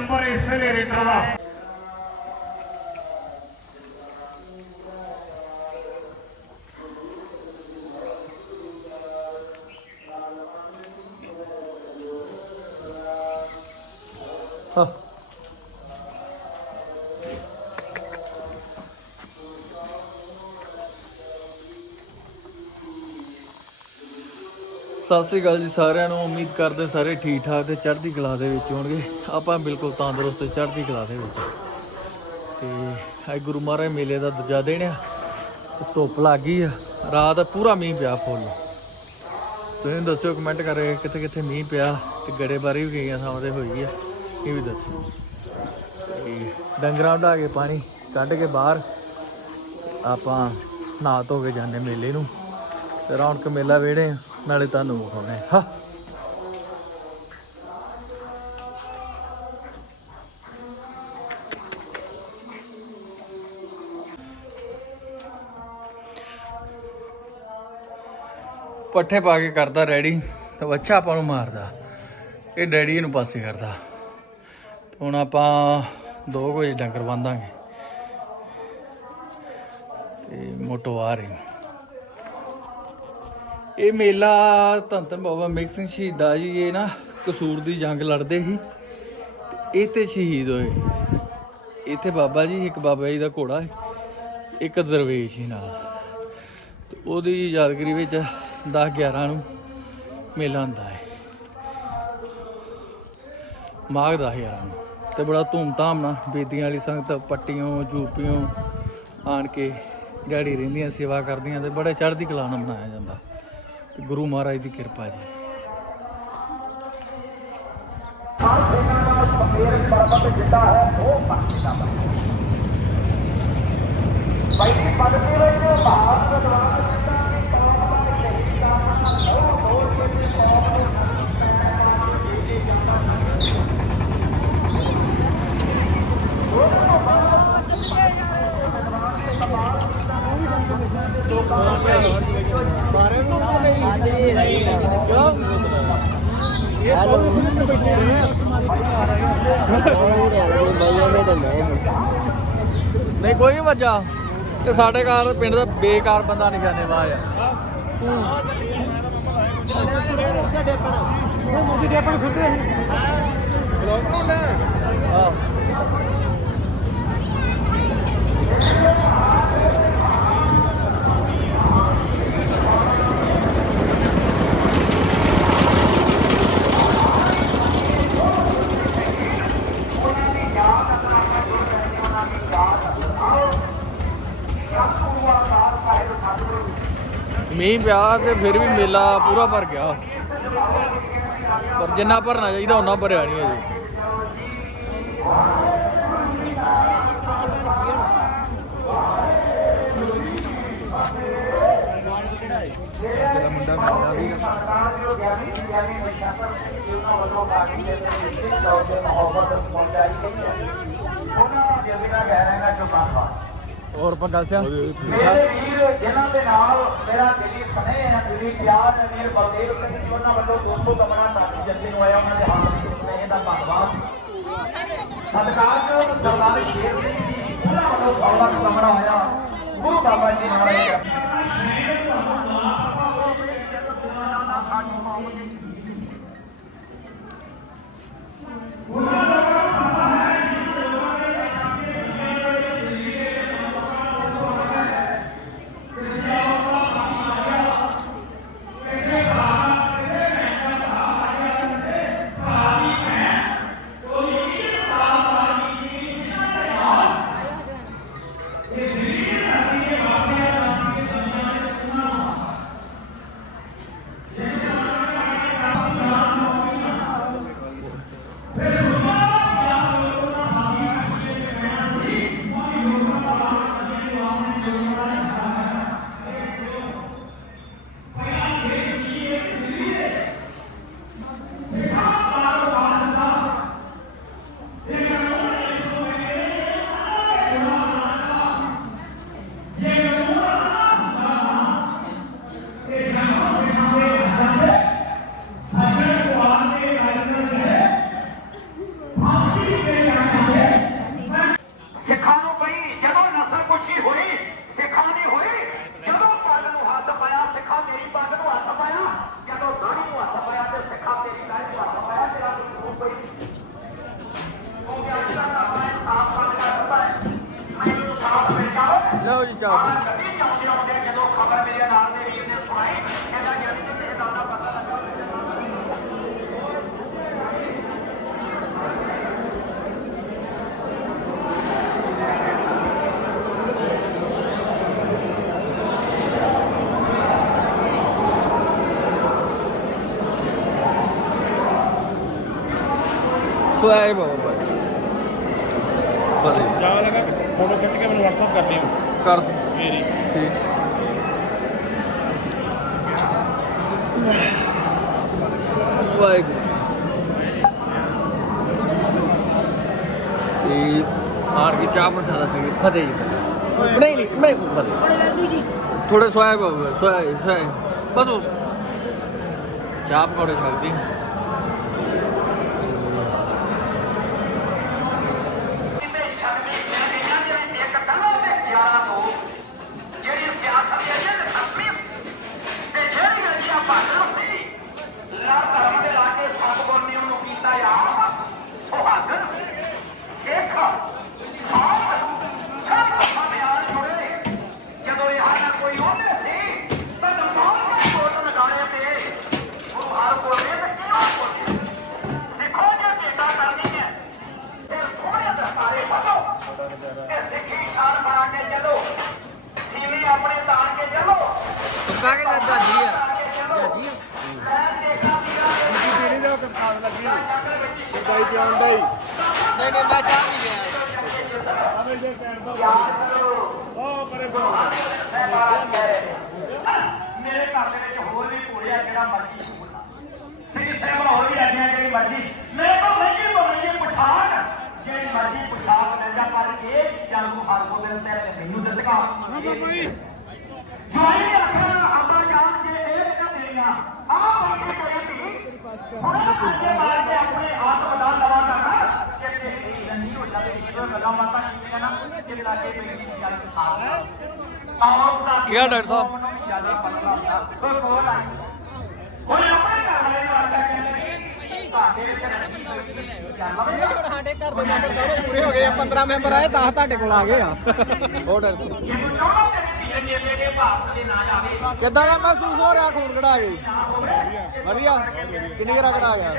Number ਇਸ ਵੇਲੇ ਸਤਿ ਸ੍ਰੀ ਅਕਾਲ ਜੀ ਸਾਰਿਆਂ ਨੂੰ। ਉਮੀਦ ਕਰਦੇ ਸਾਰੇ ਠੀਕ ਠਾਕ ਤੇ ਚੜ੍ਹਦੀ ਕਲਾ ਦੇ ਵਿੱਚ ਹੋਣਗੇ। ਆਪਾਂ ਬਿਲਕੁਲ ਤੰਦਰੁਸਤ ਤੇ ਚੜ੍ਹਦੀ ਕਲਾ ਦੇ ਵਿੱਚ। ਤੇ ਅੱਜ ਗੁਰੂ ਮਹਾਰਾਜ ਮੇਲੇ ਦਾ ਦੂਜਾ ਦਿਨ ਆ। ਧੁੱਪ ਲੱਗ ਗਈ ਆ। ਰਾਤ ਪੂਰਾ ਮੀਂਹ ਪਿਆ ਫੁੱਲ। ਤੁਸੀਂ ਦੱਸਿਓ ਕਮੈਂਟ ਕਰਕੇ ਕਿੱਥੇ ਕਿੱਥੇ ਮੀਂਹ ਪਿਆ ਤੇ ਗੜੇ ਬਾਰੀ ਵੀ ਗਈਆਂ ਥਾਵਾਂ ਤੇ ਹੋਈ ਆ। ਇਹ ਵੀ ਦੱਸੋ। ਤੇ ਡੰਗਰਾਂ ਢਾ ਕੇ ਪਾਣੀ ਕੱਢ ਕੇ ਬਾਹਰ। ਆਪਾਂ ਨਹਾ ਧੋ ਕੇ ਜਾਂਦੇ ਮੇਲੇ ਨੂੰ। ਤੇ ਰੌਣਕ ਮੇਲਾ ਵੇੜੇ ਆ, ਨਾਲੇ ਤੁਹਾਨੂੰ ਵਿਖਾਉਣੇ ਹਾਂ। ਪੱਠੇ ਪਾ ਕੇ ਕਰਦਾ ਰੈਡੀ ਤੇ ਬੱਚਾ ਆਪਾਂ ਨੂੰ ਮਾਰਦਾ। ਇਹ ਡੈਡੀ ਇਹਨੂੰ ਪਾਸੇ ਕਰਦਾ। ਹੁਣ ਆਪਾਂ 2 ਵਜੇ ਡੰਗਰ ਬੰਦਾਂਗੇ ਤੇ ਮੋਟੋ ਆ ਰਹੀ। ਇਹ ਮੇਲਾ ਧੰਨ ਧੰਨ ਬਾਬਾ ਮੇਕ ਸਿੰਘ ਸ਼ਹੀਦਾ ਜੀ, ਇਹ ਨਾ ਕਸੂਰ ਦੀ ਜੰਗ ਲੜਦੇ ਸੀ। ਇਹ ਤੇ ਸ਼ਹੀਦ ਹੋਏ। ਇੱਥੇ ਬਾਬਾ ਜੀ, ਇੱਕ ਬਾਬਾ ਜੀ ਦਾ ਘੋੜਾ ਹੈ, ਇੱਕ ਦਰਵੇਸ਼ ਸੀ ਨਾਲ। ਤੇ ਉਹਦੀ ਯਾਦਗਰੀ ਵਿੱਚ 10 11 ਨੂੰ ਮੇਲਾ ਹੁੰਦਾ ਹੈ। ਮਾਘ ਦਾ ਹਜ਼ਾਰਾਂ ਨੂੰ। ਤੇ ਬੜਾ ਧੂਮਧਾਮ ਨਾਲ ਬੇਦੀਆਂ ਵਾਲੀ ਸੰਗਤ, ਪੱਟੀਆਂ, ਜੂਪੀਆਂ ਆਣ ਕੇ ਦਿਹਾੜੀ ਰਹਿੰਦੀਆਂ, ਸੇਵਾ ਕਰਦੀਆਂ ਤੇ ਬੜੇ ਚੜ੍ਹਦੀ ਕਲਾ ਨਾਲ ਮਨਾਇਆ ਜਾਂਦਾ। ਗੁਰੂ ਮਹਾਰਾਜ ਦੀ ਕਿਰਪਾ ਜੀ ਪਹਿਲੀ ਪਦਵੀ ਵਿੱਚ ਭਾਰਤ ਵਿਦਵਾਨ ਸਿੰਘਾਂ ਦੀ ਪਾਵਨ ਸ਼ਹੀਦਾਂ ਉਹ ਦੋ ਜਿਹੇ ਕੌਮ ਨਹੀਂ ਕੋਈ ਨਹੀਂ ਵੱਜਾ। ਤੇ ਸਾਡੇ ਘਰ ਪਿੰਡ ਦਾ ਬੇਕਾਰ ਬੰਦਾ ਨਿਸ਼ਾਨੇਬਾਜ਼ ਆ। ਮੁੰਡੀ ਦੇ ਆਪਾਂ ਸੁੱਤੇ ਹਾਂ। ਮੀਂਹ ਪਿਆ ਤੇ ਫਿਰ ਵੀ ਮੇਲਾ ਪੂਰਾ ਭਰ ਗਿਆ। ਪਰ ਜਿੰਨਾ ਭਰਨਾ ਚਾਹੀਦਾ ਉਹਨਾਂ ਭਰਿਆ ਨਹੀਂ ਅਜੇ ਉਹਨਾਂ ਦੇ ਬਿਨਾਂ ਕਹਿ ਰਹੇ ਚੁਕਾਵਾ ਹੋਰ ਪੰਗਾ ਸਿਆ। ਮੇਰੇ ਵੀਰ ਜਿਨ੍ਹਾਂ ਦੇ ਨਾਲ ਮੇਰਾ ਦਿਲੀ ਸਨੇਹ ਹੈ ਦਿਲੀ ਪਿਆਰ ਹੈ ਮੇਰੇ ਬਲਦੇਵ ਸਿੰਘ ਜੀ ਉਹਨਾਂ ਵੱਲੋਂ 200 ਕਮਣਾ ਟਾਕੀ ਜੱਥੇ ਨੂੰ ਆਇਆ ਉਹਨਾਂ ਦੇ ਹਾਲ ਵਿੱਚ ਸਨੇਹ ਦਾ ਧੰਨਵਾਦ। ਸਤਿਕਾਰਯੋਗ ਸਰਦਾਰ ਸ਼ੇਰ ਸਿੰਘ ਜੀ ਉਹਨਾਂ ਵੱਲੋਂ ਸੌਲਾ ਕਮਣਾ ਆਇਆ। ਗੁਰੂ ਬਾਬਾ ਜੀ ਮਹਾਰਾਜ ਲਓ ਜੀ ਚਾਹ ਆਹ ਕਦੀ ਚਾਹੁੰਦੇ ਆਉਂਦੇ ਜਦੋਂ ਖਬਰ ਮੇਰੇ ਨਾਲ ਦੇ ਕਿਸੇ ਗੱਲ ਦਾ। ਪਤਾ ਲੱਗਾ ਸੁਆਏ ਬਾਬਾ ਬਸ ਜਾ ਲਗਾ ਫੋਟੋ ਖਿੱਚ ਕੇ ਮੈਨੂੰ WhatsApp ਕਰ ਦਿਓ। ਕਰ ਦੂੰ। ਮੇਰੀ। ਠੀਕ ਵਾਹਿਗੁਰੂ। ਤੇ ਆਣ ਕੇ ਚਾਹ ਪਰਖਾ ਸੀ ਫਤਿਹ ਜੀ ਫਤਿਹ। ਨਹੀਂ ਨਹੀਂ ਮੈਂ ਫਤਿਹ। ਥੋੜੇ ਸੋਇਆ ਬਾਬਾ ਸੋਇਆ ਸੋਇਆ। ਬਸ ਉਸ। ਚਾਹ ਪਕੌੜੇ ਕਿਤੇ ਸ਼ਕਤੀ ਇਹਨਾਂ ਦੇ ਇੱਕ ਦਲੋਂ ਤੇ 11 ਤੋਂ ਜਿਹੜੀ ਸਿਆਸਤ ਹੈ ਇਹ ਖਤਮੀ ਤੇ ਜਿਹੜੀ ਜਿਹੜੀ ਆ ਬਾਦਲ ਸੀ ਲੜ ਧਰਮ ਦੇ ਲਾਗੇ ਸਤਗੁਰ ਨੇ ਉਹਨੂੰ ਕੀਤਾ ਆ ਸੁਹਾਗਣ ਇੱਕ ਸਾਥ ਸਭ ਹਮਿਆਰ ਜੁੜੇ ਜਦੋਂ ਇਹ ਨਾ ਕੋਈ ਉਹਨੇ ਸੀ ਤਾਂ ਦਮਾਗ ਦੇ ਕੋਟ ਲਗਾਏ ਤੇ ਗੁਰੂ ਹਰਗੋਬਿੰਦ ਨੇ ਕਿਉਂ ਬੋਲੇ ਦੇਖੋ ਜੇ ਬੇਟਾ ਕਰਨੀ ਹੈ ਫਿਰ ਥੋੜੇ ਦਸਤਾਰੇ ਪੜੋ ਤੇ ਸਿੱਖੀ ਸ਼ਾਨ ਬਣਾ ਕੇ ਚੱਲੋ ਸੀਵੀ ਆਪਣੇ ਤਾਣ ਕੇ ਚੱਲੋ ਤੁੱਕਾ ਕੇ ਜਾਂਦਾ ਜੀ ਆ ਜੀ ਤੇਰੀ ਦਾ ਕਰਤਾਰ ਲੱਗੀ ਦਾਈ ਜਾਣ ਦਾਈ ਨਹੀਂ ਨਹੀਂ ਮੈਂ ਚਾਹ ਨਹੀਂ ਲਿਆ ਅਬੇ ਜੇ ਕਹਿਣ ਦਾ ਉਹ ਪਰੇ ਬੋ ਮੇਰੇ ਘਰ ਦੇ ਵਿੱਚ ਹੋਰ ਵੀ ਘੋੜੇ ਆ ਜਿਹੜਾ ਮਰਜ਼ੀ ਝੂਲਾ ਸਿੰਘ ਸਾਹਿਬ ਹੋਰ ਵੀ ਰੱਖਿਆ ਜਿਹੜੀ ਮਰਜ਼ੀ ਮੇਰੇ ਕੋਲ ਮਹਿੰਗੀ ਤੋਂ ਮਹਿੰਗੀ ਪੁਸ਼ਾਕ ਜਿਹੜੀ ਮਰਜ਼ੀ ਪੁਸ਼ਾਕ ਮਿਲ ਜਾ ਪਰ ਇਹ ਚੀਜ਼ਾਂ ਨੂੰ ਹਰ ਕੋ ਦਿਨ ਸਾਹਿਬ ਨੇ ਮੈਨੂੰ ਦਿੱਤੀਆਂ ਜਵਾਈ ਨੇ ਆਖਿਆ ਅੱਬਾ ਜਾਨ ਜੇ ਇਹ ਨਾ ਦੇਣੀਆਂ ਆਹ ਬੰਦੇ ਕੋਈ ਧੀ ਹੁਣ ਅੱਗੇ ਮਾਰ ਕੇ ਆਪਣੇ ਹੱਥ ਵਧਾ ਲਵਾ ਕਰਨਾ ਕਿ ਤੇਰੀ ਰੰਗੀ ਹੋ ਜਾਵੇ ਜਦੋਂ ਗੱਲਾਂ ਬਾਤਾਂ ਕੀਤੀਆਂ ਨਾ ਕਿ ਲਾਗੇ ਬੈਠੀ ਚੱਲ ਕੇ ਸਾਥ ਆਪ ਦਾ ਕਿਹਾ ਡਾਕਟਰ ਸਾਹਿਬ? ਜ਼ਿਆਦਾ ਪਤਲਾ ਹੁੰਦਾ ਉਹ ਕੋਲ ਆਈ ਹੁਣ ਆਪਣੇ ਘਰ ਵਾਲੇ ਨੂੰ ਆਖਿਆ ਕਹਿੰਦੇ ਨੇ ਤੁਹਾਡੇ ਵਿੱਚ ਰੰਗੀ ਕੋਈ ਚੱਲ ਲਵੇ ਸਾਡੇ ਘਰ ਦੇ ਮੈਂਬਰ ਸਾਰੇ ਪੂਰੇ ਹੋ ਗਏ ਆ 15 ਮੈਂਬਰ ਆਏ 10 ਤੁਹਾਡੇ ਕੋਲ ਆ ਗਏ ਆ। ਹੋਰ ਡਰ ਤੋਂ ਜੇ ਤੂੰ ਚਾਹੋ ਤੇਰੀ ਧੀ ਰੰਗੇ ਦੇ ਭਾਰਤ ਦੇ ਨਾ ਜਾਵੇ ਕਿੱਦਾਂ ਦਾ ਮਹਿਸੂਸ ਹੋ ਰਿਹਾ ਖੂਨ ਕਢਾ ਕੇ। ਵਧੀਆ ਕਿੰਨੀ ਗਰਾ ਕਢਾ ਗਿਆ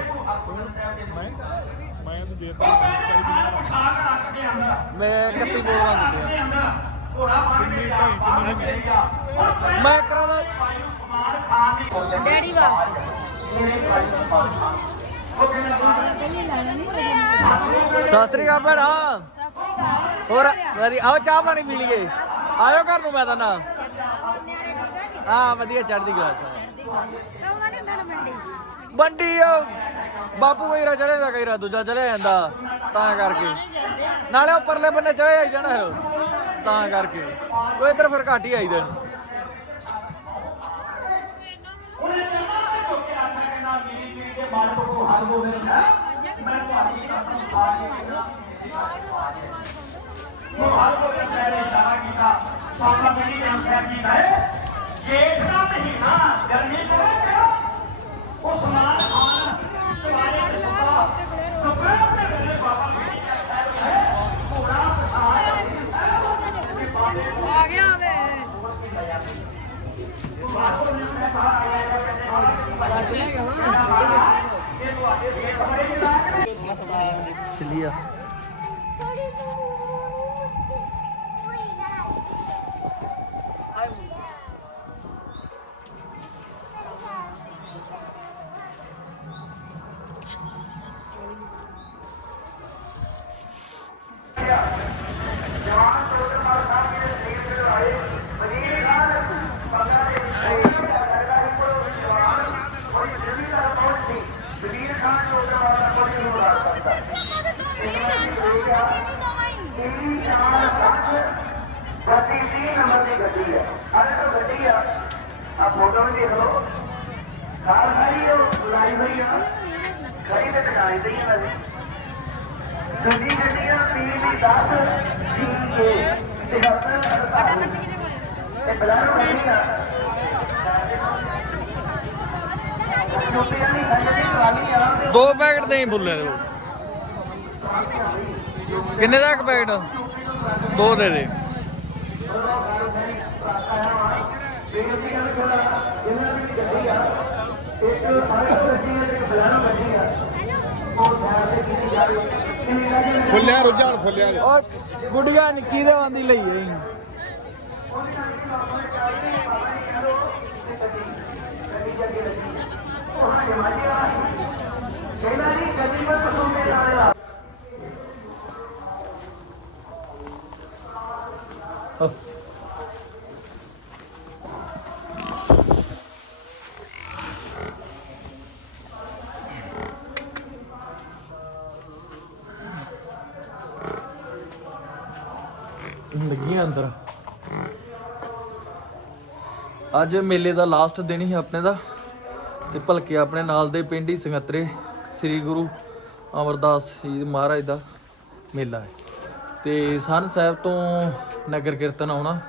ਮੈਂ ਤਾਂ ਦੇ ਉਹ ਕਹਿੰਦੇ ਖਾਨ ਪੁਸ਼ਾਕ ਰੱਖ ਕੇ ਅੰਦਰ ਮੈਂ 31 ਬੋਲਾਂ ਦਿੱਤੀਆਂ ਘੋੜਾ ਪਹਿਲਾਂ ਮੈਂ ਕਰਾਂਦਾ ਦੀ ਡੈਡੀ ਵਾ ਸਤਿ ਸ੍ਰੀ ਅਕਾਲ ਭੈਣਾ। ਹੋਰ ਵਧੀਆ। ਆਓ ਚਾਹ ਪਾਣੀ ਪੀ ਲਈਏ। ਆਇਓ ਘਰ ਨੂੰ ਮੈਂ ਤਾਂ ਨਾ। ਹਾਂ ਵਧੀਆ ਚੜ੍ਹਦੀ ਕਲਾਸ ਬੰਡੀ ਉਹ ਬਾਪੂ ਕਈਰਾ ਚੜੇ ਜਾਂਦਾ ਕਈਰਾ ਦੂਜਾ ਚਲੇ ਜਾਂਦਾ ਤਾਂ ਕਰਕੇ। ਨਾਲੇ ਉਹ ਪਰਲੇ ਬੰਨੇ ਚੜੇ ਆਈਦਾ ਨਾ ਫਿਰ। ਤਾਂ ਕਰਕੇ। ਉਹ ਇੱਧਰ ਫਿਰ ਘੱਟ ਹੀ ਆਈਦਾ ਉਹਨੇ ਚੰਨਾ ਤੇ ਚੁੱਕ ਕੇ ਆਖਿਆ ਕਹਿੰਦਾ ਮੇਰੀ ਤੇਰੀ ਦੇ ਮਾਲਕ ਕੋ ਹਰ ਗੋਬਿੰਦ ਹੈ ਮੈਂ ਤੁਹਾਡੀ ਕਸਮ ਖਾ ਕੇ ਕਹਿੰਦਾ ਉਹ ਹਰ ਗੋਬਿੰਦ ਸਾਹਿਬ ਨੇ ਇਸ਼ਾਰਾ ਕੀਤਾ ਪਾਪਾ ਮੇਰੀ ਨੇ ਆਖਿਆ ਕੀ ਹੈ ਜੇਠ ਦਾ ਮਹੀਨਾ ਗਰਮੀ ਕੋਲੇ ਕਰੋ ਉਹ ਸਮਾਨ ਖਾਨ ਚਵਾਰੇ ਤੇ ਸੁਪਾ ਦੁਪਹਿਰ ਦੇ ਵੇਲੇ ਬਾਬਾ ਮੇਰੀ ਨੇ ਸਾਹਿਬ ਹੈ ਘੋੜਾ ਪਛਾਣ ਕਿ ਬਾਬੇ ਆ ਗਿਆ ਵੇ ਚੱਲੀਆ ਆ ਆ ਫੋਟੋ ਵੀ ਦੇਖ ਲਓ। ਕਾਰ ਸਾਰੀ ਉਹ ਲਾਈ ਹੋਈ ਆ। ਖੜੀ ਤੇ ਖੜਾਈ ਦੀ ਆ ਗੱਡੀ ਗੱਡੀਆਂ ਪੀ ਵੀ 10 ਜੀ ਕੇ ਤੇ ਹੱਥਾਂ ਤੇ ਬਲਾਰੋ ਨਹੀਂ ਆ। ਦੋ ਪੈਕਟ ਦੇ ਬੁੱਲੇ ਦੇ ਕਿੰਨੇ ਦਾ ਇੱਕ ਪੈਕਟ? ਦੋ ਦੇ ਦੇ ਫੁੱਲਿਆ ਸਾਰੇ ਫੁੱਲਿਆ ਵੱਡੀ ਹੈ ਇੱਕ ਬਲਾਣਾ ਵੱਡੀ ਹੈ ਉਹ ਸਾਰੇ ਕਿਤੇ ਜਾ। ਰਹੇ ਖੁੱਲਿਆ ਉਹ ਗੁੱਡੀਆਂ ਨਿੱਕੀ ਦੇ ਵਾਂਦੀ ਲਈ ਆਈ ਗੱਡੀ ਪਰ ਪਸੰਦ ਆ ਅੱਜ ਮੇਲੇ ਦਾ ਲਾਸਟ ਦਿਨ ਹੀ ਆਪਣੇ ਦਾ ਤੇ ਭਲਕੇ ਆਪਣੇ ਨਾਲ ਦੇ ਪਿੰਡ ਹੀ ਸੰਗਤਰੇ ਸ੍ਰੀ ਗੁਰੂ ਅਮਰਦਾਸ ਜੀ ਮਹਾਰਾਜ ਦਾ ਮੇਲਾ ਹੈ। ਤੇ ਸਨ ਸਾਹਿਬ ਤੋਂ ਨਗਰ ਕੀਰਤਨ ਆਉਣਾ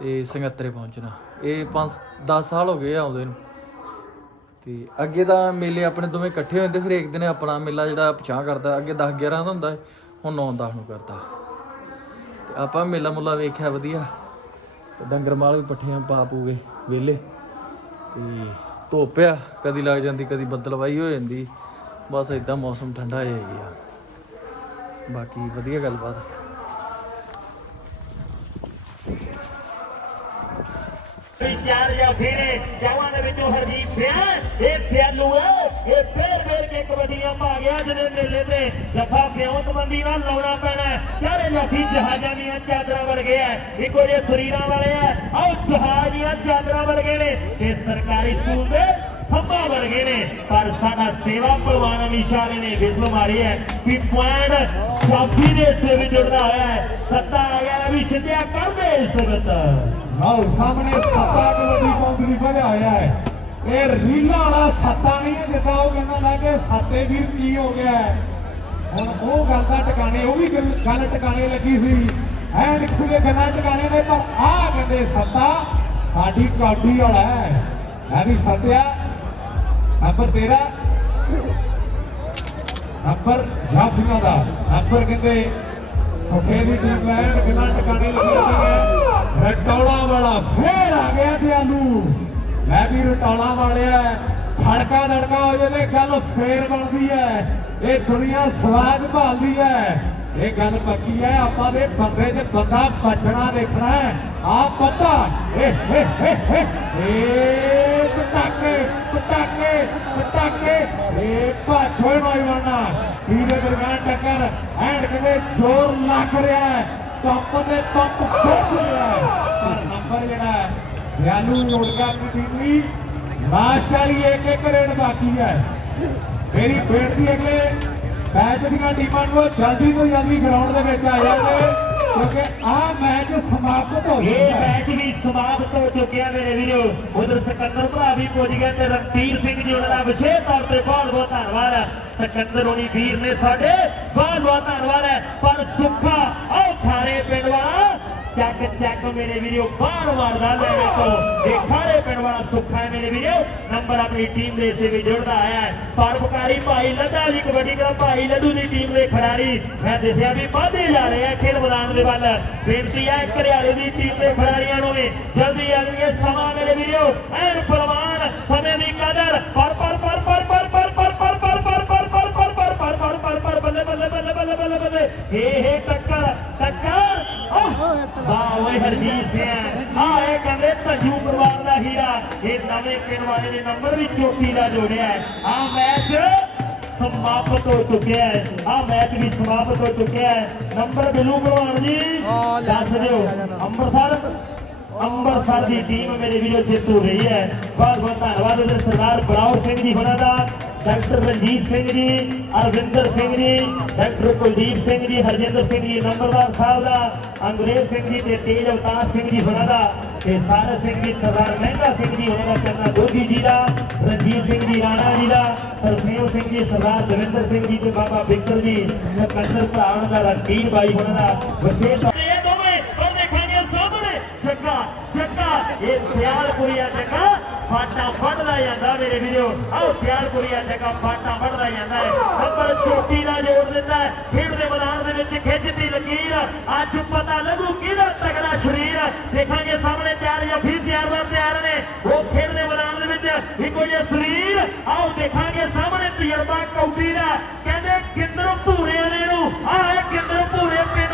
ਤੇ ਸੰਗਤਰੇ ਪਹੁੰਚਣਾ। ਇਹ 5 10 ਸਾਲ ਹੋ ਗਏ ਆਉਂਦੇ ਨੂੰ। ਤੇ ਅੱਗੇ ਦਾ ਮੇਲੇ ਆਪਣੇ ਦੋਵੇਂ ਇਕੱਠੇ ਹੋ ਜਾਂਦੇ ਫਿਰ ਇੱਕ ਦਿਨ ਆਪਣਾ ਮੇਲਾ ਜਿਹੜਾ ਪਛਾਣ ਕਰਦਾ ਅੱਗੇ 10 11 ਦਾ ਹੁੰਦਾ ਹੈ, ਹੁਣ 9 10 ਨੂੰ ਕਰਦਾ। ਤੇ ਆਪਾਂ ਮੇਲਾ ਮੁੱਲਾ ਵੇਖਿਆ ਵਧੀਆ। ਤੇ ਡੰਗਰ ਮਾਲ ਵੀ ਪੱਠੀਆਂ ਪਾ ਪੂਗੇ ਵਿਹਲੇ। ਤੇ ਧੁੱਪ ਆ, ਕਦੀ ਲੱਗ ਜਾਂਦੀ, ਕਦੀ ਬੱਦਲਵਾਈ ਹੋ ਜਾਂਦੀ। ਬਸ ਇਦਾਂ ਮੌਸਮ ਠੰਡਾ ਜਿਹਾ ਹੀ ਆ। ਬਾਕੀ ਵਧੀਆ ਗੱਲਬਾਤ। ਚਾਰ ਜਾਂ ਫੇਰੇ, ਜਾਵਾਂ ਵਿੱਚੋਂ ਹਰਜੀਤ ਸਿੰਘ, ਇਹ ਸਿਆਲੂ ਹੈ ਇਹ ਫੇਰ ਫੇਰ ਕੇ ਕਬੱਡੀਆਂ ਪਾ ਗਿਆ ਜਿਹਨੇ ਮੇਲੇ ਤੇ। ਜਫਾ ਪਿਉਂਤਬੰਦੀ ਨਾਲ ਲਾਉਣਾ ਪੈਣਾ ਹੈ। ਚਾਰੇ ਜਹਾਜ਼ਾਂ ਦੀਆਂ ਚਾਦਰਾਂ ਵਰਗੇ ਐ ਇੱਕੋ ਜਿਹੇ ਸਰੀਰਾਂ ਵਾਲੇ ਐ ਆਹ ਜਹਾਜ਼ ਦੀਆਂ ਚਾਦਰਾਂ ਵਰਗੇ ਨੇ। ਤੇ ਸਰਕਾਰੀ ਸਕੂਲ ਦੇ ਖੰਭਾ ਵਰਗੇ ਨੇ। ਪਰ ਸਾਡਾ ਸੇਵਾ ਪਹਿਲਵਾਨ ਇਸ਼ਾਰੇ ਨੇ ਵਿਸਲ ਮਾਰੀ ਹੈ ਵੀ ਪੁਆਇੰਟ ਚਾਬੀ ਦੇ ਹਿੱਸੇ ਵਿੱਚ ਜੁੜਦਾ ਹੋਇਆ ਹੈ। ਸੱਤਾ ਆ ਗਿਆ ਵੀ ਛਿੱਤਿਆ ਕਰਦੇ ਸਗਤ ਆਓ, ਸਾਹਮਣੇ ਸੱਤਾ ਕਬੱਡੀ ਕੰਪਨੀ ਵਧਿਆ ਹੋਇਆ ਹੈ। ਇਹ ਰੀਲਾ ਵਾਲਾ ਸੱਤਾ ਨਹੀਂ ਹੈ ਜਿੱਦਾਂ ਉਹ ਕਹਿੰਦਾ ਲੱਗੇ ਸੱਤੇ ਵੀਰ ਕੀ ਹੋ ਗਿਆ ਹੁਣ ਉਹ ਗੱਲ ਦਾ ਟਿਕਾਣੇ, ਉਹ ਵੀ ਗੱਲ ਟਿਕਾਣੇ ਲੱਗੀ ਸੀ। ਐ ਨਿਕੂ ਗੱਲਾਂ ਟਿਕਾਣੇ ਨੇ, ਪਰ ਆਹ ਕਹਿੰਦੇ ਸੱਤਾ ਸਾਡੀ ਕੌਡੀ ਵਾਲਾ ਹੈ। ਹੈ ਸੱਤਿਆ? ਨੰਬਰ ਤੇਰਾ? ਨੰਬਰ ਜਾਫੀਆਂ ਦਾ। ਨੰਬਰ ਕਹਿੰਦੇ ਸੁਖੇ ਦੀ ਟੀਮ ਲੈਣ ਕਿੰਨਾ ਟਿਕਾਣੇ ਲੱਗੇ ਸੀ ਰਟੌਲਾ ਵਾਲਾ ਫੇਰ ਆ ਗਿਆ ਦਿਆਲੂ ਮੈਂ ਵੀ ਰਟੌਲਾ ਵਾਲਿਆ ਫੜਕਾ ਲੜਕਾ ਹੋ ਜਾਵੇ, ਗੱਲ ਫੇਰ ਬਣਦੀ ਹੈ। ਇਹ ਦੁਨੀਆ ਸਵਾਦ ਭਾਲਦੀ ਹੈ। ਇਹ ਗੱਲ ਪੱਕੀ ਹੈ, ਆਪਾਂ ਦੇ ਬੰਦੇ 'ਚ ਬੰਦਾ ਬਚਣਾ ਦੇਖਣਾ ਹੈ। ਆ ਪਤਾ ਏ ਏ ਏ ਏ ਏ ਪਟਾਕੇ ਪਟਾਕੇ ਪਟਾਕੇ। ਏ ਭਾਜੋ ਨੌਜਵਾਨਾ। ਵੀਰੇ ਦਰਗਾਹ ਟੱਕਰ ਐਂਡ ਕਿਤੇ ਜ਼ੋਰ ਲੱਗ ਰਿਹਾ ਹੈ। ਪੰਪ ਦੇ ਪੰਪ ਫੁੱਟ ਰਿਹਾ ਪਰ ਨੰਬਰ ਜਿਹੜਾ ਰੋਡਗਾ ਦੀ ਟੀਮ ਵੀ ਲਾਸਟ ਵਾਲੀ ਇੱਕ ਇੱਕ ਰੇਡ ਬਾਕੀ ਹੈ। ਮੇਰੀ ਬੇਨਤੀ ਹੈ ਕਿ ਮੈਚ ਦੀਆਂ ਟੀਮਾਂ ਨੂੰ ਜਲਦੀ ਤੋਂ ਜਲਦੀ ਗਰਾਊਂਡ ਦੇ ਵਿੱਚ ਆ ਜਾਵੇ ਕਿਉਂਕਿ ਆਹ ਮੈਚ ਸਮਾਪਤ ਹੋ ਇਹ ਗਿਆ ਹੈ। ਮੈਚ ਵੀ ਸਮਾਪਤ ਹੋ ਚੁੱਕਿਆ ਮੇਰੇ ਵੀਰੋ। ਉਧਰ ਸਿਕੰਦਰ ਭਰਾ ਵੀ ਪੁੱਜ ਗਏ ਤੇ ਰਣਧੀਰ ਸਿੰਘ ਜੀ ਉਹਨਾਂ ਦਾ ਵਿਸ਼ੇਸ਼ ਤੌਰ ਤੇ ਬਹੁਤ ਬਹੁਤ ਧੰਨਵਾਦ ਹੈ। ਸਿਕੰਦਰ ਹੋਣੀ ਵੀਰ ਨੇ ਸਾਡੇ ਬਹੁਤ ਬਹੁਤ ਧੰਨਵਾਦ ਹੈ। ਪਰ ਸੁੱਖਾ ਉਹ ਖਾਰੇ ਪਿੰਡ ਵਾਲਾ ਚੱਕ ਚੱਕ ਮੇਰੇ ਵੀਰੋ ਬਾਹਰ ਮਾਰਦਾ ਲੈ ਵੇਖੋ। ਇਹ ਖਾਰੇ ਪਿੰਡ ਵਾਲਾ ਸੁੱਖਾ ਹੈ ਮੇਰੇ ਵੀਰੋ। ਨੰਬਰ ਆਪਣੀ ਟੀਮ ਦੇ ਸੇ ਵੀ ਜੁੜਦਾ ਆਇਆ ਹੈ। ਪਰਵਕਾਰੀ ਭਾਈ ਲੱਡਾ ਵੀ ਕਬੱਡੀ ਦਾ ਭਾਈ ਲੱਡੂ ਦੀ ਟੀਮ ਦੇ ਖਿਡਾਰੀ। ਮੈਂ ਦੱਸਿਆ ਵੀ ਵਾਧੇ ਜਾ ਰਹੇ ਆ ਖੇਡ ਮੈਦਾਨ ਦੇ ਵੱਲ। ਬੇਨਤੀ ਹੈ ਘਰਿਆਲੇ ਦੀ ਟੀਮ ਦੇ ਖਿਡਾਰੀਆਂ ਨੂੰ ਵੀ ਜਲਦੀ ਆਣਗੇ ਸਮਾਂ ਮੇਰੇ ਵੀਰੋ। ਐਨ ਪਹਿਲਵਾਨ ਸਮੇਂ ਦੀ ਕਦਰ। ਪਰ ਬੱਲੇ ਬੱਲੇ ਬੱਲੇ ਬੱਲੇ ਬੱਲੇ ਹੇ ਹੇ ਟੱਕਰ ਟੱਕਰ। ਵਾਹ ਓਏ ਹਰਜੀਤ ਸਿੰਘ। ਆ ਇਹ ਕਹਿੰਦੇ ਧੱਜੂ ਪਰਿਵਾਰ ਦਾ ਹੀਰਾ। ਇਹ ਨਵੇਂ ਪਿੰਡ ਵਾਲੇ ਨੇ ਨੰਬਰ ਵੀ ਚੋਟੀ ਦਾ ਜੋੜਿਆ ਆ ਮੈਚ ਸਮਾਪਤ ਹੋ ਚੁੱਕਿਆ ਹੈ। ਆ ਮੈਚ ਵੀ ਸਮਾਪਤ ਹੋ ਚੁੱਕਿਆ ਹੈ। ਨੰਬਰ ਬਿਲੂ ਭਲਵਾਨ ਜੀ। ਦੱਸ ਦਿਓ ਅੰਮ੍ਰਿਤਸਰ ਅੰਮ੍ਰਿਤਸਰ ਦੀ ਟੀਮ ਮੇਰੇ ਵੀਰੋ ਜੇਤੂ ਰਹੀ ਹੈ। ਬਹੁਤ ਬਹੁਤ ਧੰਨਵਾਦ। ਉਧਰ ਸਰਦਾਰ ਬਰਾਉ ਸਿੰਘ ਜੀ ਹੋਣਾ ਦਾ। ਡਾਕਟਰ ਰਣਜੀਤ ਸਿੰਘ ਜੀ, ਅਰਵਿੰਦਰ ਸਿੰਘ ਜੀ, ਡਾਕਟਰ ਕੁਲਦੀਪ ਸਿੰਘ ਜੀ, ਹਰਜਿੰਦਰ ਸਿੰਘ ਜੀ, ਨੰਬਰਦਾਰ ਸਾਹਿਬ ਦਾ, ਅੰਗਰੇਜ਼ ਸਿੰਘ ਜੀ ਤੇ ਤੇਜ ਅਵਤਾਰ ਸਿੰਘ ਜੀ ਹੋਣਾ ਦਾ ਤੇ ਸਾਰਾ ਸਿੰਘ ਜੀ, ਸਰਦਾਰ ਮਹਿੰਗਾ ਸਿੰਘ ਜੀ ਹੋਣਾ ਦਾ ਚੰਨਾ ਦੋਧੀ ਜੀ ਦਾ, ਰਣਜੀਤ ਸਿੰਘ ਜੀ, ਰਾਣਾ ਜੀ ਦਾ, ਤਰਸੇਮ ਸਿੰਘ ਜੀ, ਸਰਦਾਰ ਦਵਿੰਦਰ ਸਿੰਘ ਜੀ ਤੇ ਬਾਬਾ ਬਿਕਰ ਜੀ ਸਕੰਦਰ ਭਰਾ ਉਹਨਾਂ ਦਾ, ਰਣਜੀਤ ਬਾਈ ਹੋਣਾ ਦਾ ਵਿਸ਼ੇਸ਼ ਇਹ ਦੋਵੇਂ ਪਰ ਦੇਖਾਂਗੇ ਸਾਹਮਣੇ। ਜੱਗਾ ਜੱਗਾ ਇਹ ਪਿਆਲਪੁਰੀਆ ਜੱਗਾ ਫਾਟਾ ਫੜਦਾ ਜਾਂਦਾ ਮੇਰੇ ਵੀਰੋ। ਆਓ ਪਿਆਰ ਕੁੜੀਆ ਜਗਾ ਫਾਟਾ ਫੜਦਾ ਜਾਂਦਾ ਹੈ। ਨੰਬਰ ਚੋਟੀ ਨਾਲ ਜੋੜ ਦਿੰਦਾ ਖੇਡ ਦੇ ਮੈਦਾਨ ਦੇ ਵਿੱਚ ਖਿੱਚਦੀ ਲਕੀਰ। ਅੱਜ ਪਤਾ ਲੱਗੂ ਕਿਹਦਾ ਤਗੜਾ ਸ਼ਰੀਰ। ਦੇਖਾਂਗੇ ਸਾਹਮਣੇ ਤਿਆਰ ਜਾਂ ਫਿਰ ਤਿਆਰ ਵਰ ਤਿਆਰ ਨੇ। ਉਹ ਖੇਡ ਦੇ ਮੈਦਾਨ ਦੇ ਵਿੱਚ ਇੱਕੋ ਜਿਹਾ ਸਰੀਰ। ਆਓ ਦੇਖਾਂਗੇ ਸਾਹਮਣੇ ਤਜਰਬਾ ਕੌਡੀ ਦਾ। ਕਹਿੰਦੇ ਕਿੰਦਰ ਭੂਰੇ ਨੇ ਨੂੰ? ਆਹ ਕਿੰਦਰ ਭੂਰੇ ਪਿੰਡ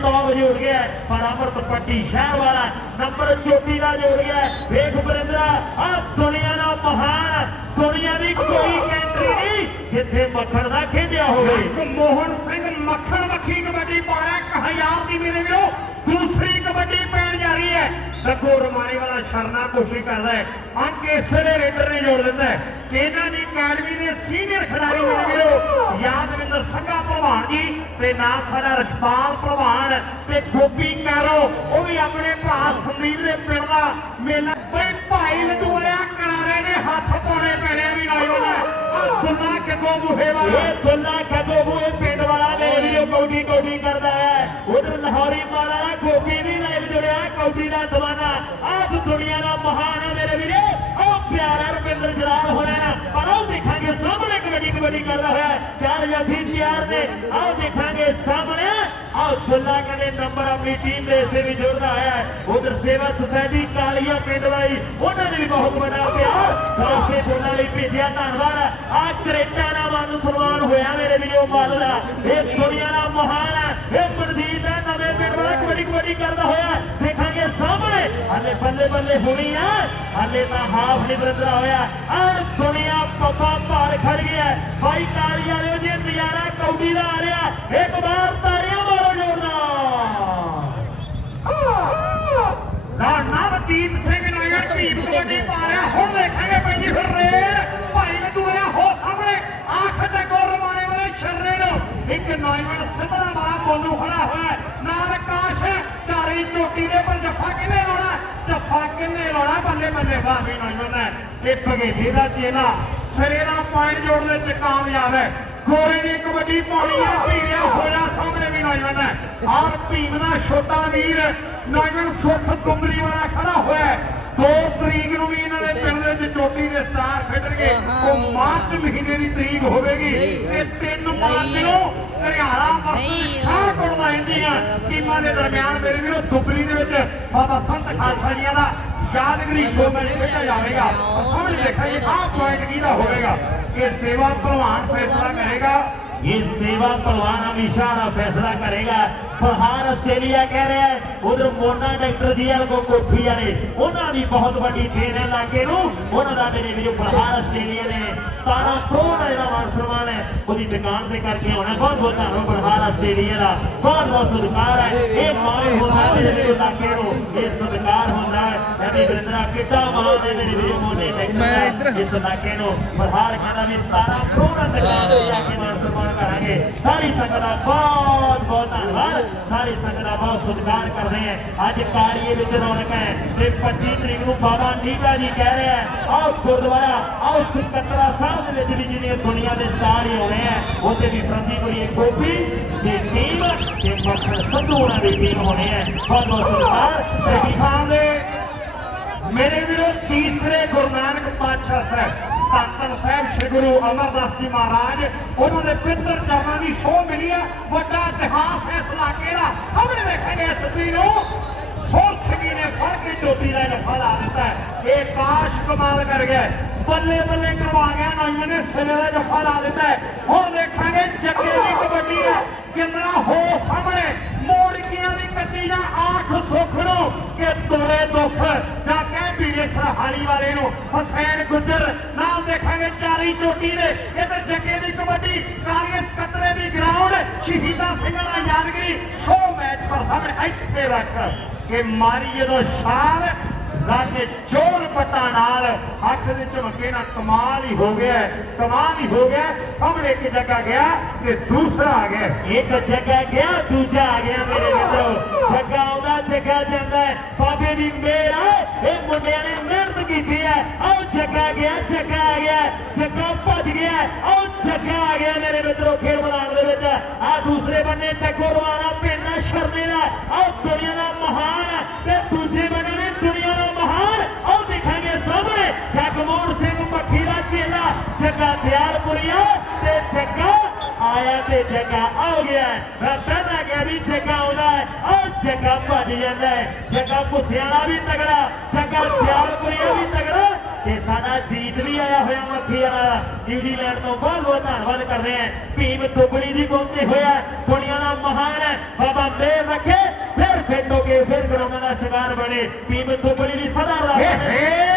ਟੌਪ ਜੁੜ ਗਿਆ ਪਰ ਅਮਰਤ ਪੱਟੀ ਸ਼ਹਿਰ ਵਾਲਾ ਨੰਬਰ ਚੋਟੀ ਦਾ ਜੁੜ ਗਿਆ ਹੈ। ਵੇਖ ਬਰਿੰਦਰਾ ਆ ਦੁਨੀਆ ਦਾ ਮਹਾਨ ਦੁਨੀਆ ਦੀ ਕੋਈ ਕੰਟਰੀ ਨਹੀਂ ਜਿੱਥੇ ਮੱਖਣ ਦਾ ਖੇਡਿਆ ਹੋਵੇ। ਮੋਹਨ ਸਿੰਘ ਮੱਖਣ ਮੱਖੀ ਕਬੱਡੀ ਪਾ ਰਿਹਾ 1000 ਦੀ ਮੇਰੇ ਵੀਰੋ, ਦੂਸਰੀ ਕਬੱਡੀ ਜਾ ਰਹੀ ਹੈ। ਦੇਖੋ ਰਮਾਣੇ ਵਾਲਾ ਸ਼ਰਨਾ ਕੋਸ਼ਿਸ਼ ਕਰਦਾ ਹੈ। ਅੰਕ ਇਸੇ ਦੇ ਰੇਡਰ ਨੇ ਜੋੜ ਦਿੰਦਾ ਹੈ। ਇਹਨਾਂ ਦੀ ਅਕੈਡਮੀ ਦੇ ਸੀਨੀਅਰ ਖਿਡਾਰੀ ਮੇਰੇ ਵੀਰੋ ਯਾਦਵਿੰਦਰ ਸੰਘਾ ਭਲਵਾਨ ਜੀ ਤੇ ਨਾਲ ਸਾਡਾ ਰਸ਼ਪਾਲ ਭਲਵਾਨ ਤੇ ਗੋਪੀ ਕੈਰੋ। ਉਹ ਵੀ ਆਪਣੇ ਭਰਾ ਸੰਦੀਪ ਦੇ ਪਿੰਡ ਦਾ ਮੇਲਾ। ਬਈ ਭਾਈ ਲਦੂੜਿਆ ਨੇ ਹੱਥ ਪਾਉਣੇ ਪੈਣੇ ਵੀ ਨੌਜਵਾਨ ਦੁੱਲਾ ਕਿਦੋਂ ਬੁਹੇ ਵਾਲਾ? ਇਹ ਦੁੱਲਾ ਕਦੋਂ ਬੂਏ ਪਿੰਡ ਵਾਲਾ ਨੇ ਵੀਡੀਓ ਕੌਡੀ ਕੌਡੀ ਕਰਦਾ ਹੈ। ਉਧਰ ਲਾਹੌਰੀ ਮਾਲਾ ਦਾ ਗੋਪੀ ਵੀ ਲਾਈਵ ਜੁੜਿਆ ਕੌਡੀ ਦਾ ਦਵਾਨਾ ਆਹ ਦੁਨੀਆ ਦਾ ਮਹਾਨ ਹੈ ਮੇਰੇ ਵੀਰੇ। ਉਹ ਪਿਆਰਾ ਰੁਪਿੰਦਰ ਜਲਾਲ ਹੋਣਾ ਨਾ। ਪਰ ਉਹ ਦੇਖਾਂਗੇ ਸਾਹਮਣੇ ਕਬੱਡੀ ਕਬੱਡੀ ਕਰਦਾ ਹੈ ਚਾਰ ਜਾਫੀ ਤਿਆਰ ਨੇ। ਆਹ ਦੇਖਾਂਗੇ ਸਾਹਮਣੇ। ਆਹ ਕਦੇ ਨੰਬਰ ਆਪਣੀ ਟੀਮ ਦੇ ਇਸੇ ਵੀ ਜੁੜਦਾ ਹੈ। ਉਧਰ ਸੇਵਾ ਸੁਸਾਇਟੀ ਕਾਲੀਆ ਪਿੰਡ ਵਾਲੀ, ਉਹਨਾਂ ਨੇ ਵੀ ਬਹੁਤ ਵੱਡਾ ਪਿਆਰ। ਸਰਸੇ ਦੁੱਲਾ ਲਈ ਭੇਜਿਆ, ਧੰਨਵਾਦ ਆ ਕਰੇਟਾ ਦਾ ਮਨ ਸਨਮਾਨ ਹੋਇਆ ਮੇਰੇ ਵੀਰੋ ਮਨ ਦਾ। ਇਹ ਦੁਨੀਆ ਦਾ ਮਹਾਨ ਹੈ। ਇਹ ਮਨਜੀਤ ਦਾ ਨਵੇਂ ਪਿੰਡ ਵਾਲਾ ਕਬੱਡੀ ਕਬੱਡੀ ਕਰਦਾ ਹੋਇਆ ਦੇਖਾਂਗੇ ਸਾਹਮਣੇ। ਹਲੇ ਬੱਲੇ ਬੱਲੇ ਹੋਣੀ ਆ। ਹਲੇ ਤਾਂ ਹਾਫ ਨਹੀਂ ਬਰੰਦਰਾ ਹੋਇਆ। ਆਹ ਦੁਨੀਆ ਪੱਪਾ ਭਾਰ ਖੜ ਗਿਆ ਬਾਈ ਤਾਲੀ ਵਾਲਿਓ ਜੀ ਨਜ਼ਾਰਾ ਕੌਡੀ ਦਾ ਆ ਰਿਹਾ ਇੱਕ ਵਾਰ ਤਾੜੀਆਂ ਮਾਰੋ ਨਵਦੀਪ ਸਿੰਘ ਨਗਰ ਭੀਮ ਕਬੱਡੀ ਪਾ ਹੁਣ ਦੇਖਾਂਗੇ ਪੈਂਦੀ ਫਿਰ ਰੇਡ। ਭਾਈ ਲਦੂੜਿਆ ਹੋ ਸਾਹਮਣੇ ਆਖ ਤੇ ਗੋਲ ਰਮਾਣੇ ਵਾਲੇ ਛਰਰੇ ਨੂੰ। ਇੱਕ ਨੌਜਵਾਨ ਸਿੱਧਾ ਮਾਰਾ ਮੋਨੂ ਖੜਾ ਹੋਇਆ ਨਾਲ ਆਕਾਸ਼ ਚਾਰੀ ਚੋਟੀ ਦੇ ਪਰ ਜੱਫਾ ਕਿਨੇ ਲਾਉਣਾ? ਜੱਫਾ ਕਿਨੇ ਲਾਉਣਾ? ਬੱਲੇ ਬੱਲੇ ਬਾਹੀ ਨੌਜਵਾਨ ਹੈ ਇਹ ਭਗੇਲੀ ਦਾ ਚੇਲਾ ਸਿਰੇ ਪੁਆਇੰਟ ਜੋੜਨ ਦੇ ਕਾਮਯਾਬ ਹੈ। ਗੋਰੇ ਦੀ ਕਬੱਡੀ ਪਾਉਣੀ ਹੈ ਭੀਰਿਆ ਹੋਇਆ ਸਾਹਮਣੇ ਵੀ ਨੌਜਵਾਨ ਹੈ ਔਰ ਭੀਮ ਦਾ ਛੋਟਾ ਵੀਰ ਨੌਜਵਾਨ ਸੁੱਖ ਕੁੰਬਲੀ ਵਾਲਾ ਖੜਾ ਹੋਇਆ ਦੋ ਤਰੀਕ ਨੂੰ ਵੀ ਇਹਨਾਂ ਦੇ ਪਿੰਡ ਦੇ ਵਿੱਚ ਚੋਟੀ ਦੇ ਸਟਾਰ ਖੇਡਣਗੇ। ਉਹ ਮਾਰਚ ਮਹੀਨੇ ਦੀ ਤਰੀਕ ਹੋਵੇਗੀ। ਤੇ 3 ਮਾਰਚ ਨੂੰ ਹਰਿਆਣਾ ਵਸਤ ਸ਼ਾਹ ਕੋਲ ਆਉਂਦੀਆਂ ਟੀਮਾਂ ਦੇ ਦਰਮਿਆਨ ਮੇਰੇ ਵੀਰੋ ਦੁਬਲੀ ਦੇ ਵਿੱਚ ਬਾਬਾ ਸੰਤ ਖਾਲਸਾ ਜੀਆਂ ਦਾ ਯਾਦਗਰੀ ਸ਼ੋਅ ਮੈਚ ਖੇਡਿਆ ਜਾਵੇਗਾ। ਸਾਹਮਣੇ ਦੇਖਾਂਗੇ ਆਹ ਪੁਆਇੰਟ ਕਿਹਦਾ ਹੋਵੇਗਾ ਇਹ ਸੇਵਾ ਭਲਵਾਨ ਫੈਸਲਾ ਕਰੇਗਾ ये सेवा पहलवान हमेशा ना फैसला करेगा फरहान आस्ट्रेलिया कह रहे हैं उधर मोना डॉक्टर जी को कोठी वाले ਉਹਨਾਂ ਦੀ ਬਹੁਤ ਵੱਡੀ ਟ੍ਰੇਨ ਹੈ ਲਾਗੇ ਨੂੰ ਉਹਨਾਂ ਦਾ ਮੇਰੇ ਵੀਰੋ ਫਰਹਾਨ ਆਸਟ੍ਰੇਲੀਆ ਨੇ 17 ਕਰੋੜ ਦਾ ਜਿਹੜਾ ਮਾਨ ਸਨਮਾਨ ਹੈ ਉਹਦੀ ਦੁਕਾਨ ਤੇ ਕਰਕੇ ਆਉਣਾ ਬਹੁਤ ਬਹੁਤ ਧੰਨਵਾਦ ਫਰਹਾਨ ਆਸਟ੍ਰੇਲੀਆ ਦਾ ਬਹੁਤ ਬਹੁਤ ਸਤਿਕਾਰ ਹੈ ਇਹ ਮਾਣ ਹੁੰਦਾ ਹੈ ਮੇਰੇ ਵੀਰੋ ਲਾਗੇ ਨੂੰ ਇਹ ਸਤਿਕਾਰ ਹੁੰਦਾ ਹੈ ਨਬੀ ਬਿਰਦਰਾ ਕਿੱਡਾ ਮਾਣ ਹੈ ਮੇਰੇ ਵੀਰੋ ਮੋਨੇ ਡਾਕਟਰ ਇਸ ਲਾਗੇ ਨੂੰ ਫਰਹਾਨ ਕਹਿੰਦਾ ਵੀ 17 ਕਰੋੜ ਦਾ ਦੁਕਾਨ ਤੇ ਜਾ ਕੇ ਮਾਨ ਸਨਮਾਨ ਕਰਾਂਗੇ ਸਾਰੀ ਸੰਗਤ ਦਾ ਬਹੁਤ ਬਹੁਤ ਧੰਨਵਾਦ। ਸਾਰੀ ਸੰਗਤ ਦਾ ਬਹੁਤ ਸਤਿਕਾਰ ਕਰਦੇ ਹਾਂ। ਅੱਜ ਕਾਰੀਏ ਵਿੱਚ ਰੌਣਕ ਹੈ ਤੇ 25 ਤਰੀਕ ਨੂੰ ਬਾਬਾ ਨੀਗਾ ਜੀ ਕਹਿ ਰਿਹਾ ਆਓ ਗੁਰਦੁਆਰਾ, ਆਓ ਸਕੱਤਰਾ ਸਾਹਿਬ ਦੇ ਵਿੱਚ ਵੀ ਜਿਹੜੀਆਂ ਦੁਨੀਆ ਦੇ ਸਟਾਰ ਹੀ ਹੋਣੇ ਆ ਉੱਥੇ ਵੀ ਪ੍ਰਤੀ ਕੋਈ ਗੋਪੀ ਤੇ ਟੀਮ ਤੇ ਮੱਖਣ ਸੰਧੂ ਹੋਣਾ ਦੀ ਟੀਮ ਹੋਣੀ ਹੈ। ਬਹੁਤ ਬਹੁਤ ਸਤਿਕਾਰ। ਸਹੀ ਖਾਨ ਦੇ ਮੇਰੇ ਵੀਰੋ, ਤੀਸਰੇ ਗੁਰੂ ਨਾਨਕ ਪਾਤਸ਼ਾਹ ਸਾਹਿਬ। ਧੰਨ ਸਾਹਿਬ ਸ੍ਰੀ ਗੁਰੂ ਅਮਰਦਾਸ ਜੀ ਮਹਾਰਾਜ, ਉਹਨਾਂ ਦੇ ਪਿੱਤਰ ਚਰਨਾਂ ਦੀ ਸੋਹ ਮਿਲੀ ਹੈ। ਵੱਡਾ ਇਤਿਹਾਸ ਇਸ ਇਲਾਕੇ ਦਾ ਸਾਹਮਣੇ ਦੇਖਾਂਗੇ ਇਸ ਤਸਵੀਰ ਨੂੰ ਸੋਲ ਸਿੰਘੀ ਨੇ ਫੜ ਕੇ ਟੋਪੀ ਦਾ ਜਫਾ ਲਾ ਦਿੱਤਾ ਇਹ ਕਾਸ਼ ਕਮਾਲ ਕਰ ਗਿਆ ਬੱਲੇ ਬੱਲੇ ਕਰਵਾ ਗਿਆ ਨੌਜਵਾਨ ਨੇ ਸਿਰੇ ਦਾ ਜਫਾ ਲਾ ਦਿੱਤਾ ਹੁਣ ਦੇਖਾਂਗੇ ਜੱਗੇ ਦੀ ਕਬੱਡੀ ਹੈ। ਕਿੰਨਾ ਹੋ ਸਾਹਮਣੇ। ਮੋੜਕੀਆਂ ਦੀ ਕੱਟੀ ਦਾ ਆਖ ਸੁੱਖ ਨੂੰ ਕਿ ਤੋਰੇ ਦੁੱਖ। ਜਾਂ ਕਹਿ ਵੀਰੇ ਸਰਹਾਲੀ ਵਾਲੇ ਨੂੰ, ਹੁਸੈਨ ਗੁੱਜਰ। ਨਾਲ ਦੇਖਾਂਗੇ ਚਾਰੀ ਚੋਟੀ ਦੇ। ਇਹ ਤਾਂ ਜੱਗੇ ਦੀ ਕਬੱਡੀ, ਕਾਂਗਰਸ ਕਤਰੇ ਦੀ ਗਰਾਊਂਡ, ਸ਼ਹੀਦਾਂ ਸਿੰਘਾਂ ਦਾ ਯਾਦਗਰੀ। ਸ਼ੋ ਮੈਚ ਪਰ ਸਾਹਮਣੇ ਇੱਥੇ ਰੱਖ। ਕਿ ਮਾਰੀ ਜਦੋਂ ਛਾਲ ਰਾਜੇ ਚੋਲ ਪੱਟਾ ਨਾਲ ਹੱਥ ਦੇ ਝਮਕੇ ਨਾਲ ਕਮਾਲ ਹੀ ਹੋ ਗਿਆ, ਕਮਾਲ ਹੀ ਹੋ ਗਿਆ, ਸਾਹਮਣੇ ਇੱਕ ਜੱਗਾ ਗਿਆ ਤੇ ਦੂਸਰਾ ਆ ਗਿਆ। ਇੱਕ ਜੱਗਾ ਗਿਆ, ਦੂਜਾ ਆ ਗਿਆ ਮੇਰੇ ਮਿੱਤਰੋ। ਜੱਗਾ ਆਉਂਦਾ ਜੱਗਾ ਜਾਂਦਾ ਹੈ। ਬਾਬੇ ਦੀ ਮਿਹਰ ਹੈ ਇਹ ਮੁੰਡਿਆਂ ਨੇ ਮਿਹਨਤ ਕੀਤੀ ਹੈ ਆਓ ਜੱਗਾ ਗਿਆ ਜੱਗਾ ਆ ਗਿਆ। ਜੱਗਾ ਭੱਜ ਗਿਆ। ਆਓ ਜੱਗਾ ਆ ਗਿਆ ਮੇਰੇ ਮਿੱਤਰੋ ਖੇਡ ਮੈਦਾਨ ਦੇ ਵਿੱਚ। ਆ ਦੂਸਰੇ ਬੰਨੇ ਟਕੋਰਵਾਲਾ ਪਿੰਡ ਦਾ ਸ਼ਰਨੇ ਦਾ। ਆਓ ਦੁਨੀਆ ਦਾ ਮਹਾਨ ਹੈ ਤੇ ਦੂਜੇ ਬੰਨੇ ਨੇ ਦੁਨੀਆ ਦਾ ਮਹਾਨ। ਆਓ ਦੇਖਾਂਗੇ ਸਾਹਮਣੇ। ਜਗਮੋਹਨ ਸਿੰਘ ਮੱਖੀ ਦਾ ਚੇਲਾ। ਜੱਗਾ ਦਿਆਲਪੁਰੀਆ ਤੇ ਜੱਗਾ ਆਇਆ ਤੇ ਜੱਗਾ ਆ ਗਿਆ ਮੈਂ ਪਹਿਲਾਂ ਕਿਹਾ ਵੀ ਜੱਗਾ ਆਉਂਦਾ ਹੈ ਉਹ ਜੱਗਾ ਭੱਜ ਜਾਂਦਾ ਹੈ ਜੱਗਾ ਪੁਸਿਆਣਾ ਵੀ ਤਗੜਾ, ਜੱਗਾ ਪਿਆਰਪੁਰੀਆ ਵੀ ਤਗੜਾ, ਤੇ ਸਾਡਾ ਜੀਤ ਵੀ ਆਇਆ ਹੋਇਆ ਮੱਖੀ ਵਾਲਾ ਨਿਊਜ਼ੀਲੈਂਡ ਤੋਂ ਬਹੁਤ ਬਹੁਤ ਧੰਨਵਾਦ ਕਰ ਰਹੇ ਹਾਂ ਭੀਮ ਦੁਬੜੀ ਦੀ ਪਹੁੰਚੇ ਹੋਇਆ ਦੁਨੀਆ ਦਾ ਮਹਾਨ ਹੈ, ਬਾਬਾ ਮੇਰ ਰੱਖੇ ਫਿਰ ਫੇਟੋਗੇ ਫਿਰ ਗਰਾਊਂਡਾਂ ਦਾ ਸ਼ਿਕਾਰ ਬਣੇ ਭੀਮ ਦੁਬੜੀ ਦੀ ਸਦਾ ਏ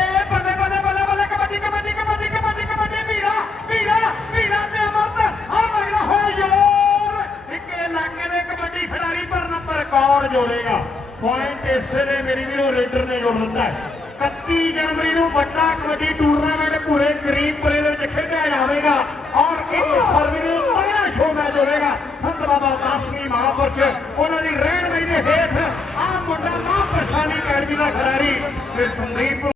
ਅਮਰਤ ਆ ਲੱਗਦਾ ਹੋਇਆ ਯੋਰ ਇੱਕੇ ਇਲਾਕੇ ਦੇ ਕਬੱਡੀ ਖਿਡਾਰੀ ਪਰ ਨੰਬਰ ਕੌਣ ਜੋੜੇਗਾ? ਪੁਆਇੰਟ ਇਸੇ ਨੇ ਮੇਰੀ ਵੀਰੋ ਰੇਡਰ ਨੇ ਜੋੜ ਦਿੱਤਾ ਹੈ। 31 ਜਨਵਰੀ ਨੂੰ ਵੱਡਾ ਕਬੱਡੀ ਟੂਰਨਾਮੈਂਟ ਪੂਰੇ ਕਰੀਮਪੁਰੇ ਦੇ ਵਿੱਚ ਖੇਡਿਆ ਜਾਵੇਗਾ ਔਰ ਇੱਕ ਫਰਵਰੀ ਨੂੰ ਪਹਿਲਾ ਸ਼ੋਅ ਮੈਚ ਹੋਵੇਗਾ ਸੰਤ ਬਾਬਾ ਦਾਸਵੀ ਮਹਾਂਪੁਰਸ਼। ਉਹਨਾਂ ਦੀ ਰਹਿਣਮਾਈ ਦੇ ਹੇਠ ਆ ਮੁੰਡਾ ਮਹਾਂਪੁਰਸ਼ਾਂ ਦੀ ਅਕੈਡਮੀ ਦਾ ਖਿਡਾਰੀ ਤੇ ਸੰਦੀਪ